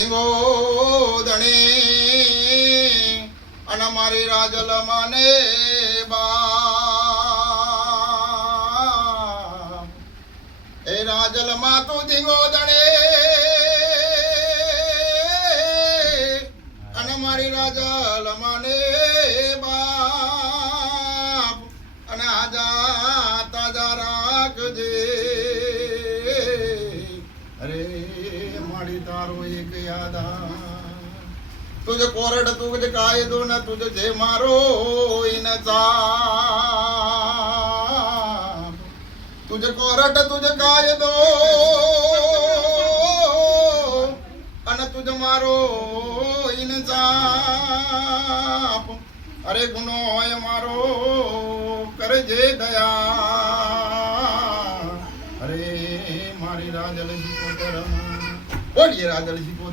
ધીંગો ધણે અને મારી રાજલ માને બા એ રાજલ માં તું ધીંગો ધણે અને મારી રાજલ માને બાપ અને આજા તાજા રાખજે અરે મારી તારો એક યાદા तुझे कोरड तुझे कायदो न तुझे मारो इन तुझे कोरड तुझे कायदो अन तुझे मारो इन अरे गुनो है मारो कर जे दया अरे मारी राजल जी को बोलिए राजल जी को